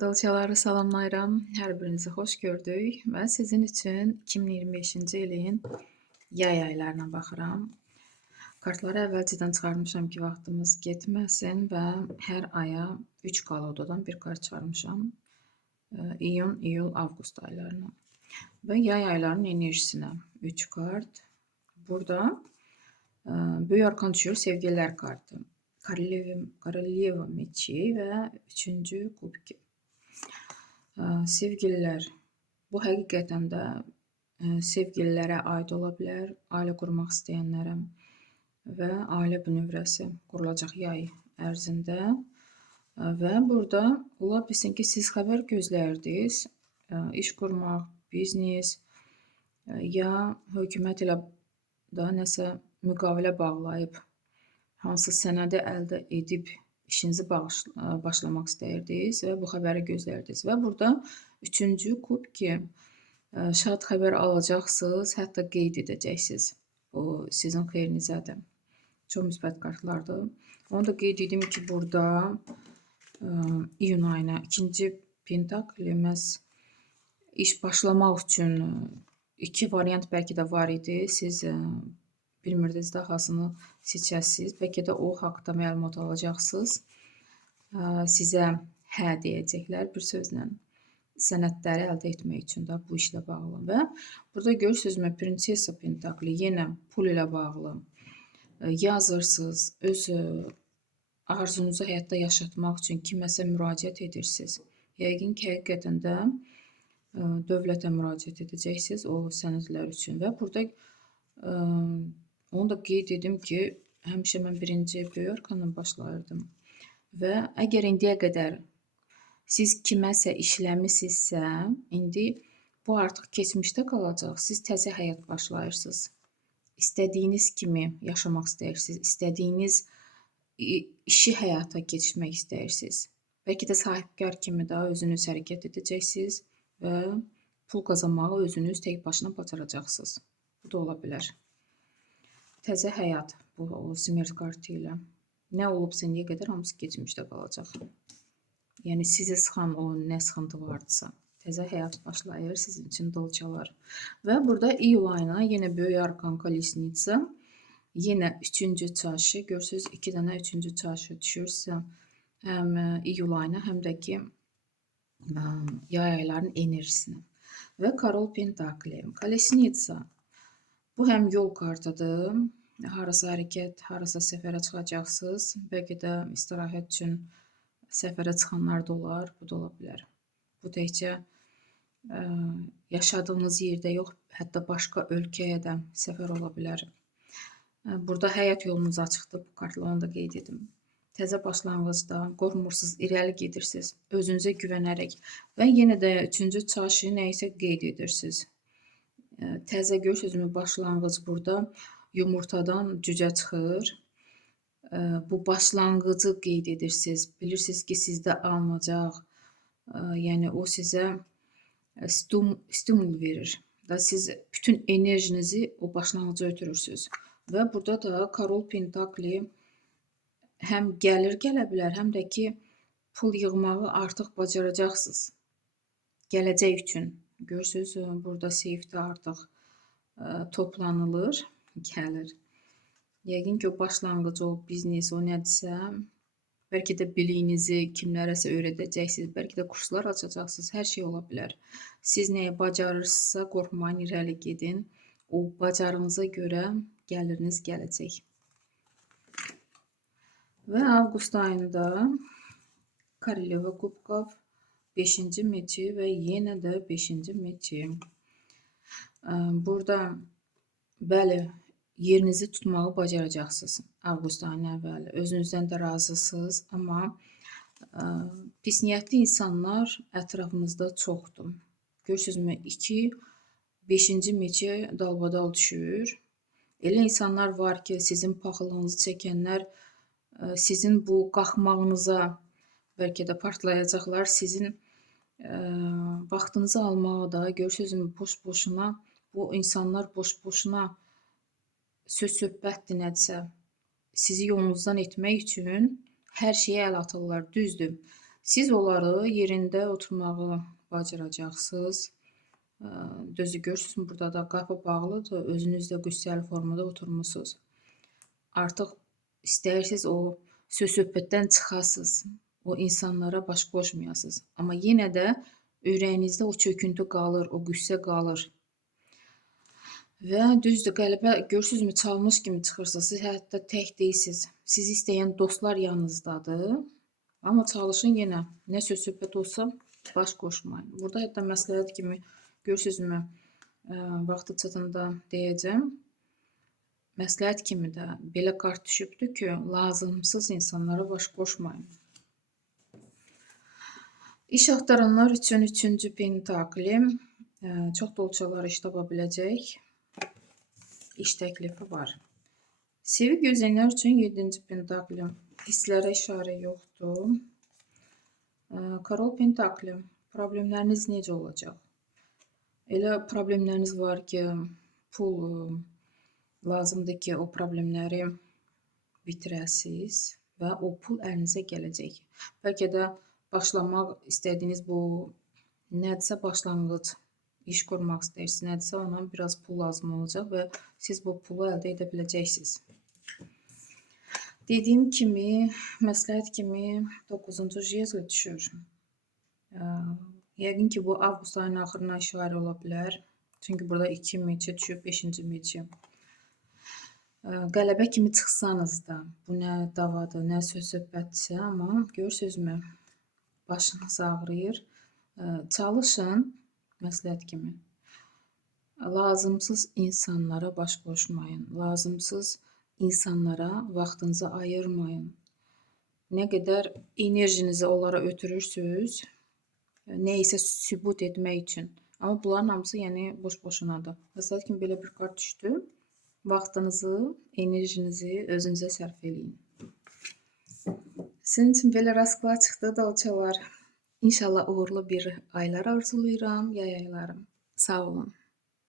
Dolçaları salamlayıram. Hər birinizi xoş gördük. Mən sizin üçün 2025-ci ilin yay aylarına baxıram. Kartları əvvəlcədən çıxarmışam ki, vaxtımız getməsin və hər aya 3 kolodadan bir kart çıxarmışam. İyun, iyul, avqust aylarına. Və yay aylarının enerjisinə 3 kart. Burada Böyük Arkan düşür, sevgililər kartı. Koroleva meçi və 3-cü kubki. Sevgililər. Bu həqiqətən də sevgililərə aid ola bilər, ailə qurmaq istəyənlərə və ailə bünövrəsi qurulacaq yay ərzində. Və burada ola bilsin ki, siz xəbər gözləyirdiniz, iş qurmaq, biznes ya hökumət ilə da nəsə müqavilə bağlayıb, hansı sənədi əldə edib işinizi başlamaq istəyirdiniz və bu xəbəri gözləyirdiniz. Və burada 3-cü kubki şad xəbər alacaqsınız, hətta qeyd edəcəksiniz. Bu sizin xeyrinizədir. Çox müsbət kartlardır. Onu da qeyd edim ki, burada iyun ayına 2-ci pentakli məhz iş başlamaq üçün 2 variant bəlkə də var idi. Siz bilmirdiniz, dahasını seçəsiniz. Bəlkə də o haqda məlumat alacaqsınız. Sizə hə deyəcəklər bir sözlə. Sənədləri əldə etmək üçün də bu işlə bağlı. Və burada görürsünüzmü, Prinsessa Pentakli yenə pul ilə bağlı. Yazırsınız, öz arzunuzu həyatda yaşatmaq üçün kiməsə müraciət edirsiniz. Yəqin ki, həqiqətən də dövlətə müraciət edəcəksiniz o sənədlər üçün. Və burada onu da qeyd edim ki, həmişə mən birinci Böyük Arkandan başlayırdım. Və əgər indiyə qədər siz kiməsə işləmisinizsə, indi bu artıq keçmişdə qalacaq. Siz təzə həyat başlayırsınız. İstədiyiniz kimi yaşamaq istəyirsiniz. İstədiyiniz işi həyata keçirmək istəyirsiniz. Bəlkə də sahibkar kimi də özünüz hərəkət edəcəksiniz və pul qazanmağı özünüz tək başına bacaracaqsınız. Bu da ola bilər. Təzə həyat bu o smert kartı ilə. Nə olubsa indiyə qədər hamısı keçmişdə qalacaq. Yəni sizi sıxan o nə sıxıntı vardısa, təzə həyat başlayır sizin üçün dolçalar. Və burada iyul ayına yenə Böyük Arkan Kolesnitsa, yenə 3-cü çarşı, görürsünüz 2 dənə 3-cü çarşı düşürsə, həm iyul ayına, həm də ki yay aylarının enerjisinə. Və Karol Pentakli, Kolesnitsa, bu həm yol kartıdır, harasa hərəkət, harasa səfərə çıxacaqsınız, bəlkə də istirahət üçün səfərə çıxanlar da olar, bu da ola bilər. Bu təkcə yaşadığınız yerdə yox, hətta başqa ölkəyə də səfər ola bilər. Burada həyat yolunuz açıqdır, bu kartla onu da qeyd edim. Təzə başlanğıcda qorxmursuz, irəli gedirsiniz, özünüzə güvənərək və yenə də 3-cü çarşı nəyisə qeyd edirsiniz. Təzə görürsünüzmü, başlanğıc burada yumurtadan cücə çıxır. Bu başlanğıcı qeyd edirsiniz. Bilirsiniz ki, sizdə alınacaq. Yəni o sizə stimul verir. Da siz bütün enerjinizi o başlanğıca ötürürsünüz. Və burada da Karol Pentakli həm gəlir gələ bilər, həm də ki pul yığmağı artıq bacaracaqsınız. Gələcək üçün. Görürsünüz, burada seyfdə artıq toplanılır, gəlir. Yəqin ki, o başlanğıc, o biznes, o nədirsə, bəlkə də biliyinizi kimlərəsə öyrədəcəksiniz, bəlkə də kurslar açacaqsınız, hər şey ola bilər. Siz nəyə bacarırsınızsa, qorxmayın, irəli gedin. O bacarığınıza görə gəliriniz gələcək. Və avqust ayında Koroleva kubkov, 5-ci meçi və yenə də 5-ci meçi. Burada, bəli, yerinizi tutmağı bacaracaqsınız avqust ayının əvvəli. Özünüzdən də razısınız, amma pis niyyətli insanlar ətrafınızda çoxdur. Görürsünüzmü, 2, 5-ci meçi dalbadal düşür. Elə insanlar var ki, sizin paxıllığınızı çəkənlər sizin bu qalxmağınıza bəlkə də partlayacaqlar, sizin vaxtınızı almağı da, görürsünüzmü, boş-boşuna, bu insanlar boş-boşuna söz-söhbətdir nədirsə, sizi yolunuzdan etmək üçün hər şeyə əl atırlar, düzdür. Siz onları yerində oturmağı bacaracaqsınız. Düzü görürsünüz, burada da qapı bağlıdır. Özünüz də qüssəli formada oturmusunuz. Artıq istəyirsiniz o söz-söhbətdən çıxasınız. O insanlara baş qoşmayasınız. Amma yenə də ürəyinizdə o çöküntü qalır, o qüssə qalır. Və düzdür, qəlbə görürsünüzmü, çalmış kimi çıxırsınız. Siz hətta tək deyilsiniz. Sizi istəyən dostlar yanınızdadır. Amma çalışın yenə nə söz-söhbət olsa baş qoşmayın. Burada hətta məsləhət kimi görürsünüzmü, vaxtı çatanda deyəcəm. Məsləhət kimi də belə kart düşübdür ki, lazımsız insanlara baş qoşmayın. İş axtaranlar üçün 3-cü pentakli çox dolçalar iş tapa biləcək. İş təklifi var. Sevgi gözləyənlər üçün 7-ci pentakli. Hisslərə işarə yoxdur. Karol pentakli. Problemləriniz necə olacaq? Elə problemləriniz var ki, pul lazımdır ki, o problemləri bitirəsiniz və o pul əlinizə gələcək. Bəlkə də başlamaq istədiyiniz bu nədirsə başlanğıc, iş qurmaq istəyirsiniz, nədirsə ona biraz pul lazım olacaq və siz bu pulu əldə edə biləcəksiniz. Dediyim kimi, məsləhət kimi 9-cu jezl düşür. Yəqin ki, bu avqust ayının axırına işarə ola bilər. Çünki burada 2 meçə düşüb, 5-ci meçə. Qələbə kimi çıxsanız da, bu nə davadır, nə söz-söhbətdirsə, amma görürsünüzmü, başınız ağrıyır. Çalışın, məsləhət kimi. Lazımsız insanlara baş qoşmayın. Lazımsız insanlara vaxtınızı ayırmayın. Nə qədər enerjinizi onlara ötürürsünüz, nə isə sübut etmək üçün. Amma bunların hamısı yəni boş-boşunadır. Məsləhət kimi belə bir kart düşdü. Vaxtınızı, enerjinizi özünüzə sərf eləyin. Sizin üçün belə rastklar çıxdı, dolçalar. İnşallah uğurlu bir aylar arzulayıram, yay aylarım. Sağ olun.